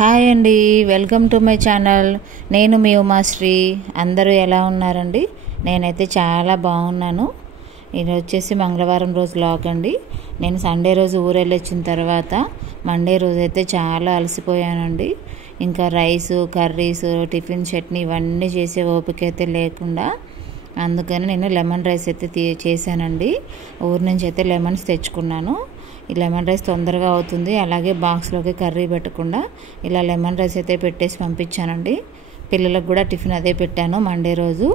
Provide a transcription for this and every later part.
Hi అండి, welcome to my channel. నేను మీ ఉమాశ్రీ. అందరూ ఎలా ఉన్నారండి? నేనైతే చాలా బాగున్నాను. ఇది వచ్చేసి మంగళవారం రోజు వ్లాగ్ అండి. నేను సండే రోజు ఊరెళ్ళి వచ్చిన తర్వాత మండే రోజు అయితే చాలా అలసిపోయానండి. ఇంకా రైసు, కర్రీస్, టిఫిన్, చట్నీ ఇవన్నీ చేసే ఓపిక అయితే లేకుండా, అందుకని నేను లెమన్ రైస్ అయితే చేశానండి. ఊరి నుంచి అయితే లెమన్స్ తెచ్చుకున్నాను. ఈ లెమన్ రైస్ తొందరగా అవుతుంది. అలాగే బాక్స్లోకి కర్రీ పెట్టకుండా ఇలా లెమన్ రైస్ అయితే పెట్టేసి పంపించానండి. పిల్లలకు కూడా టిఫిన్ అదే పెట్టాను మండే రోజు.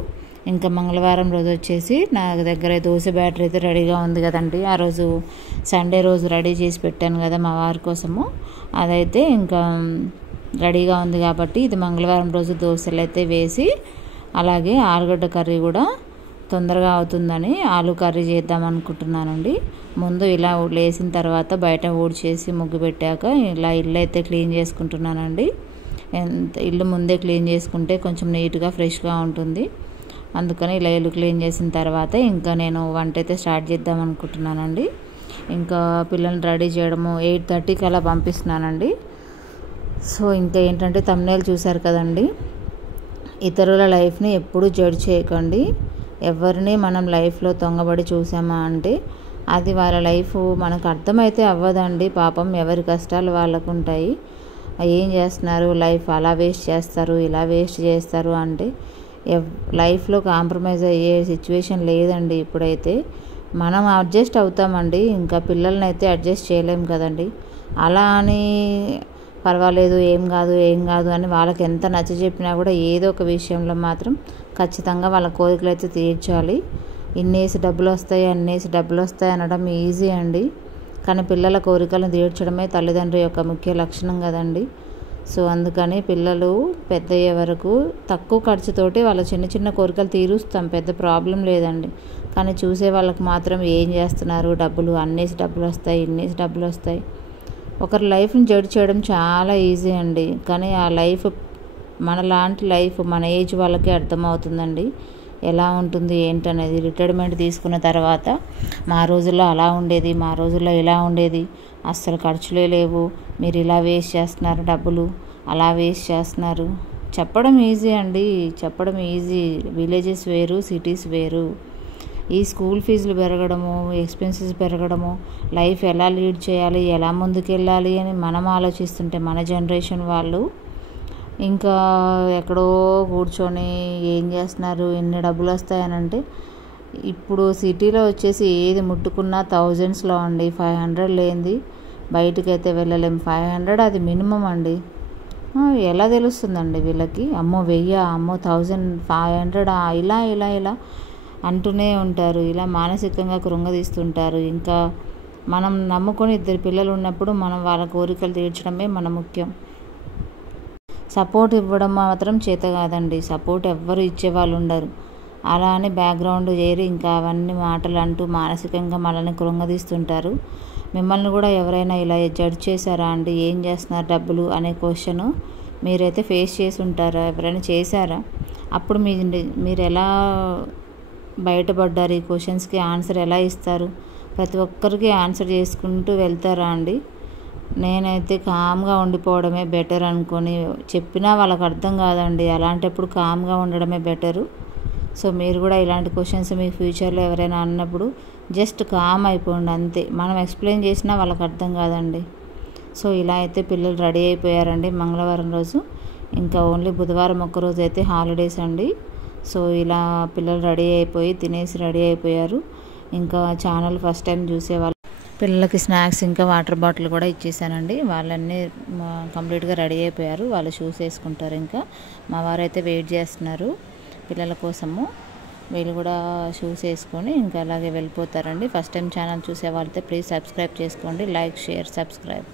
ఇంకా మంగళవారం రోజు వచ్చేసి నా దగ్గర దోశ బ్యాటర్ అయితే రెడీగా ఉంది కదండి. ఆ రోజు సండే రోజు రెడీ చేసి పెట్టాను కదా మా వారి కోసము. అదైతే ఇంకా రెడీగా ఉంది కాబట్టి ఇది మంగళవారం రోజు దోశలు అయితే వేసి, అలాగే ఆలుగడ్డ కర్రీ కూడా తొందరగా అవుతుందని ఆలు కర్రీ చేద్దాం అనుకుంటున్నానండి. ముందు ఇలా లేసిన తర్వాత బయట ఊడ్చేసి ముగ్గు పెట్టాక ఇలా ఇల్లు అయితే క్లీన్ చేసుకుంటున్నానండి. ఇల్లు ముందే క్లీన్ చేసుకుంటే కొంచెం నీట్గా ఫ్రెష్గా ఉంటుంది. అందుకని ఇలా ఇల్లు క్లీన్ చేసిన తర్వాత ఇంకా నేను వంట అయితే స్టార్ట్ చేద్దాం అనుకుంటున్నానండి. ఇంకా పిల్లల్ని రెడీ చేయడము 8:30కి అలా పంపిస్తున్నానండి. సో ఇంకా ఏంటంటే థంబ్నెయిల్ చూశారు కదండి. ఇతరుల లైఫ్ని ఎప్పుడూ జడ్జ్ చేయకండి. ఎవరిని మనం లైఫ్లో తొంగబడి చూసామా అంటే అది వాళ్ళ లైఫ్ మనకు అర్థమైతే అవ్వదండి. పాపం ఎవరి కష్టాలు వాళ్ళకు ఉంటాయి. ఏం చేస్తున్నారు, లైఫ్ అలా వేస్ట్ చేస్తారు, ఇలా వేస్ట్ చేస్తారు అంటే లైఫ్లో కాంప్రమైజ్ అయ్యే సిచ్యువేషన్ లేదండి. ఇప్పుడైతే మనం అడ్జస్ట్ అవుతామండి, ఇంకా పిల్లల్ని అయితే అడ్జస్ట్ చేయలేము కదండి. అలా అని పర్వాలేదు, ఏం కాదు అని వాళ్ళకి ఎంత నచ్చ చెప్పినా కూడా ఏదో ఒక విషయంలో మాత్రం ఖచ్చితంగా వాళ్ళ కోరికలు అయితే తీర్చాలి. ఇన్నేసి డబ్బులు వస్తాయి, అన్నేసి డబ్బులు వస్తాయి అనడం ఈజీ అండి. కానీ పిల్లల కోరికలను తీర్చడమే తల్లిదండ్రి యొక్క ముఖ్య లక్షణం కదండి. సో అందుకని పిల్లలు పెద్ద అయ్యే వరకు తక్కువ ఖర్చుతోటి వాళ్ళ చిన్న చిన్న కోరికలు తీరుస్తాం, పెద్ద ప్రాబ్లం లేదండి. కానీ చూసే వాళ్ళకి మాత్రం ఏం చేస్తున్నారు, డబ్బులు అన్నేసి డబ్బులు వస్తాయి, ఇన్నేసి డబ్బులు వస్తాయి. ఒకరి లైఫ్ని జడ్జ్ చేయడం చాలా ఈజీ అండి. కానీ ఆ లైఫ్ మనలాంటి లైఫ్ మన ఏజ్ వాళ్ళకే అర్థమవుతుందండి ఎలా ఉంటుంది ఏంటనేది. రిటైర్మెంట్ తీసుకున్న తర్వాత మా రోజుల్లో అలా ఉండేది, మా రోజుల్లో ఇలా ఉండేది, అస్సలు ఖర్చులే లేవు, మీరు ఇలా వేస్ట్ చేస్తున్నారు డబ్బులు, అలా వేస్ట్ చేస్తున్నారు చెప్పడం ఈజీ అండి. చెప్పడం ఈజీ. విలేజెస్ వేరు, సిటీస్ వేరు. ఈ స్కూల్ ఫీజులు పెరగడము, ఎక్స్పెన్సెస్ పెరగడము, లైఫ్ ఎలా లీడ్ చేయాలి, ఎలా ముందుకెళ్ళాలి అని మనం ఆలోచిస్తుంటే మన జనరేషన్ వాళ్ళు ఇంకా ఎక్కడో కూర్చొని ఏం చేస్తున్నారు, ఎన్ని డబ్బులు వస్తాయనంటే ఇప్పుడు సిటీలో వచ్చేసి ఏది ముట్టుకున్నా థౌజండ్స్లో అండి. 500 లేనిది బయటకైతే వెళ్ళలేము. 500 అది మినిమం అండి. ఎలా తెలుస్తుందండి వీళ్ళకి? అమ్మో 1000, అమ్మో 1500 ఇలా ఇలా ఇలా అంటూనే ఉంటారు. ఇలా మానసికంగా కృంగదీస్తుంటారు. ఇంకా మనం నమ్ముకొని 2 పిల్లలు ఉన్నప్పుడు మనం వాళ్ళ కోరికలు తీర్చడమే మన ముఖ్యం. సపోర్ట్ ఇవ్వడం మాత్రం చేత కాదండి. సపోర్ట్ ఎవ్వరు ఇచ్చేవాళ్ళు ఉండరు. అలా అని బ్యాక్గ్రౌండ్ చేరి ఇంకా అవన్నీ మాటలు అంటూ మానసికంగా మనల్ని కృంగదీస్తుంటారు. మిమ్మల్ని కూడా ఎవరైనా ఇలా జడ్జ్ చేశారా అండి, ఏం చేస్తున్నారు డబ్బులు అనే క్వశ్చన్ మీరైతే ఫేస్ చేసి ఉంటారా? ఎవరైనా చేశారా? అప్పుడు మీరు ఎలా బయటపడ్డారు? ఈ క్వశ్చన్స్కి ఆన్సర్ ఎలా ఇస్తారు? ప్రతి ఒక్కరికి ఆన్సర్ చేసుకుంటూ వెళ్తారా అండి? నేనైతే కామ్గా ఉండిపోవడమే బెటర్ అనుకొని, చెప్పినా వాళ్ళకి అర్థం కాదండి. అలాంటప్పుడు కామ్గా ఉండడమే బెటరు. సో మీరు కూడా ఇలాంటి క్వశ్చన్స్ మీ ఫ్యూచర్లో ఎవరైనా అన్నప్పుడు జస్ట్ కామ్ అయిపోండి అంతే. మనం ఎక్స్ప్లెయిన్ చేసినా వాళ్ళకి అర్థం కాదండి. సో ఇలా అయితే పిల్లలు రెడీ అయిపోయారండి మంగళవారం రోజు. ఇంకా ఓన్లీ బుధవారం ఒక్కరోజు అయితే హాలిడేస్ అండి. సో ఇలా పిల్లలు రెడీ అయిపోయి తినేసి రెడీ అయిపోయారు. ఇంకా ఛానల్ ఫస్ట్ టైం చూసేవాళ్ళు పిల్లలకి స్నాక్స్ ఇంకా వాటర్ బాటిల్ కూడా ఇచ్చేసానండి. వాళ్ళన్నీ కంప్లీట్గా రెడీ అయిపోయారు. వాళ్ళు షూస్ వేసుకుంటారు. ఇంకా మా వారైతే వెయిట్ చేస్తున్నారు పిల్లల కోసము. వీళ్ళు కూడా షూస్ వేసుకొని ఇంకా అలాగే వెళ్ళిపోతారండి. ఫస్ట్ టైం ఛానల్ చూసే వాళ్ళైతే ప్లీజ్ సబ్స్క్రైబ్ చేసుకోండి. Like, share, subscribe.